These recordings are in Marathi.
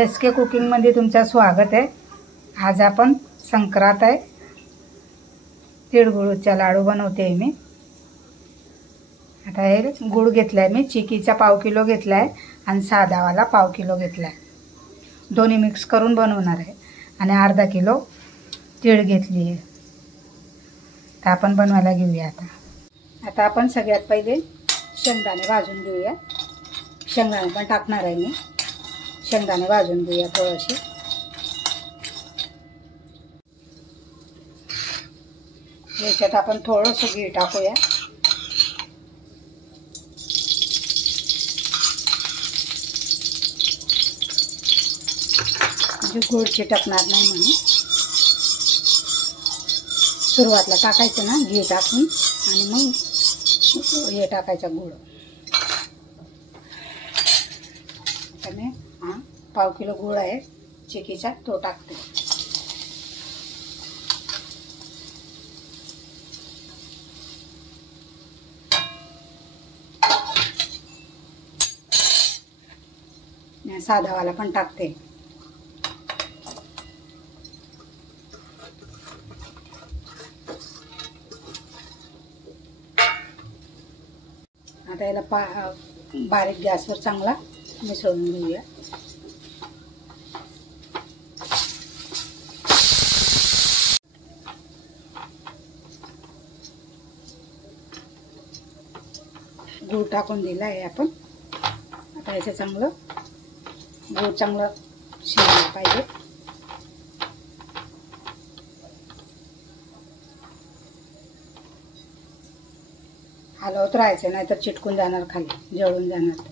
SK कुकिंगमध्ये तुमचं स्वागत आहे। आज आपण संक्रांत आहे, तिळगुळचा लाडू बनवते मी। आता हे गुळ घेतलाय मी, चिकीचा पाव किलो घेतलाय आणि साधावाला पाव किलो घेतलाय। दोन्ही मिक्स करून बनवणार आहे आणि अर्धा किलो तीळ घेतली आहे। तर आपण बनवायला घेऊया। आता आपण सगळ्यात पहिले शेंगदाणे भाजून घेऊया। शेंगदाणे पण टाकणार आहे मी। शेंगदाणे भाजून घेऊया थोडेसे। याच्यात आपण थोडंसं घी टाकूया। म्हणजे गुळ चिटकणार नाही म्हणून। सुरुवातीला टाकायचं ना घी टाकून आणि मग हे टाकायचं गुळ। आता मी पाव किलो गुळ आहे चिकीचा, तो टाकते। साधावाला पण टाकते। आता याला बारीक गॅसवर चांगला मिसळून घेऊया। गूळ टाकून दिला आहे आपण। आता याचं चांगलं गूळ चांगलं शिजलं पाहिजे। हलवत राहायचं, नाहीतर चिटकून जाणार, खाली जळून जाणार।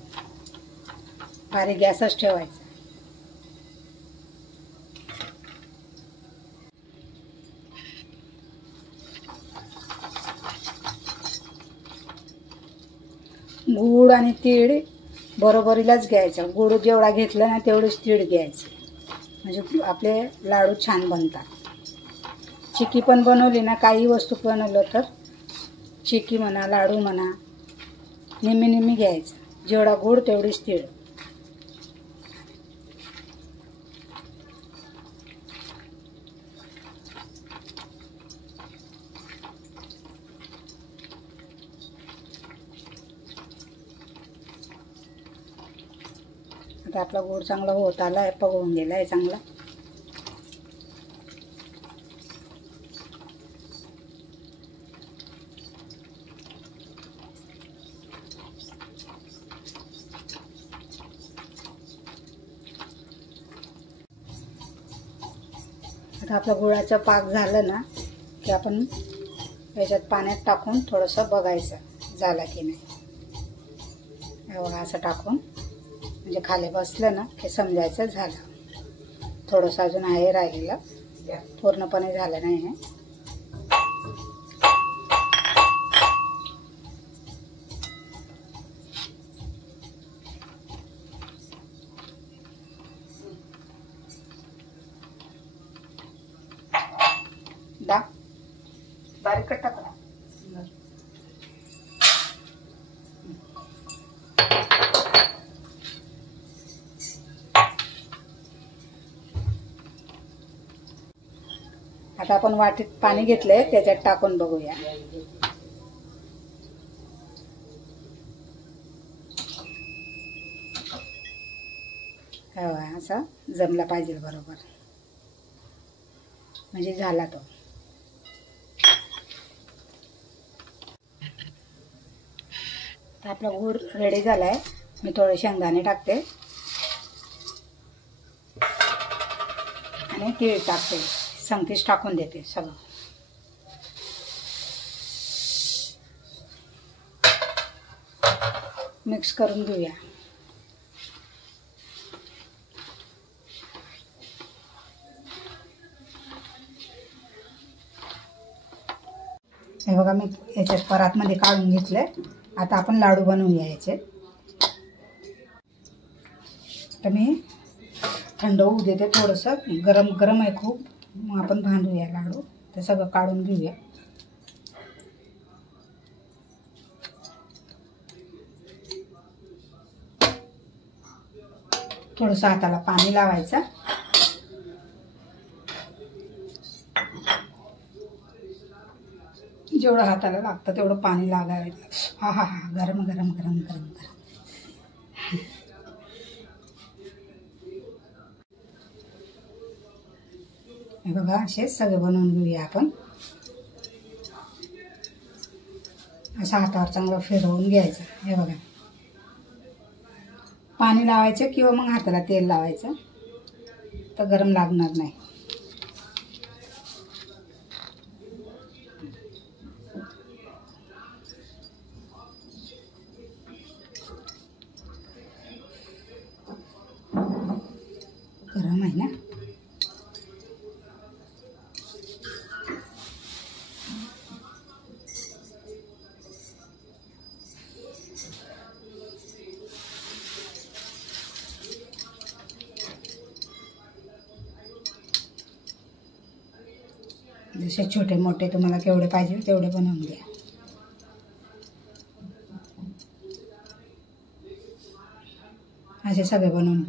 बारीक गॅसच ठेवायचा। गूळ आणि तीळ बरोबरीलाच घ्यायचं। गूळ जेवढा घेतला ना तेवढेच तीळ घ्यायचे, म्हणजे आपले लाडू छान बनतात। चिकी पण बनवली ना, काही वस्तू बनवलं तर चिकी म्हणा लाडू म्हणा निम्मी निम्मी घ्यायचं। जेवढा गूळ तेवढीच तीळ। आता आपला गूळ चांगला होत आला आहे, पगळून गेला आहे चांगला। आता आपला गुळाचा पाक झालं ना की आपण याच्यात पाण्यात टाकून थोडंसं बघायचं झाला की नाही। बघा असं टाकून, म्हणजे खाली बसलं ना की समजायचं झालं। थोडंसं अजून आहे राहिलेलं, पूर्णपणे झालं नाही आहे। बारीक टाका। आता आपण वाटीत पाणी घेतलंय, त्याच्यात टाकून बघूया। असा जमला पाहिजे बरोबर, म्हणजे झाला तो। तर आपला गूळ रेडी झालाय। मी थोडे शेंगदाणे टाकते आणि तीळ टाकते, संगतीच टाकून देते सगळं। मिक्स करून घेऊया। हे बघा मी याच्यात परातमध्ये काढून घेतलंय। आता आपण लाडू बनवूया याचे। तर मी थंड होऊ देते, थोडंसं गरम गरम आहे खूप, मग आपण बांधूया लाडू। ते सगळं काढून घेऊया। थोडंसं हाताला पाणी लावायचं. जेवढं हाताला लागतं तेवढं पाणी लागायचं. हा हा हा, गरम गरम गरम गरम गरम. हे बघा, असे सगळे बनवून घेऊया आपण. असं हातावर चांगलं फिरवून घ्यायचं. हे बघा, पाणी लावायचं किंवा मग हाताला तेल लावायचं, तर गरम लागणार नाही. गरम आहे ना. जसे छोटे मोठे तुम्हाला केवढे पाहिजे तेवढे बनवून घ्या. असे सगळे बनवून.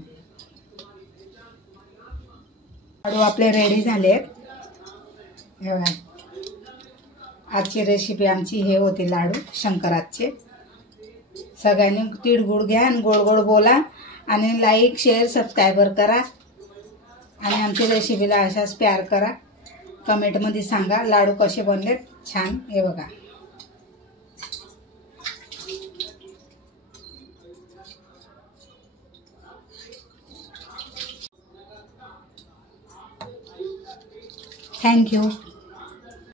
लाडू आपले रेडी झालेत. हे बघा, आजची रेसिपी आमची हे होती लाडू शंकराचे. सगळ्यांनी तिळगुळ घ्या आणि गोड गोड बोला आणि लाईक शेअर सबस्क्राईबर करा आणि आमची रेसिपीला अशाच प्यार करा. कमेंटमध्ये सांगा लाडू कसे बनलेत. छान. हे बघा, थँक्यू.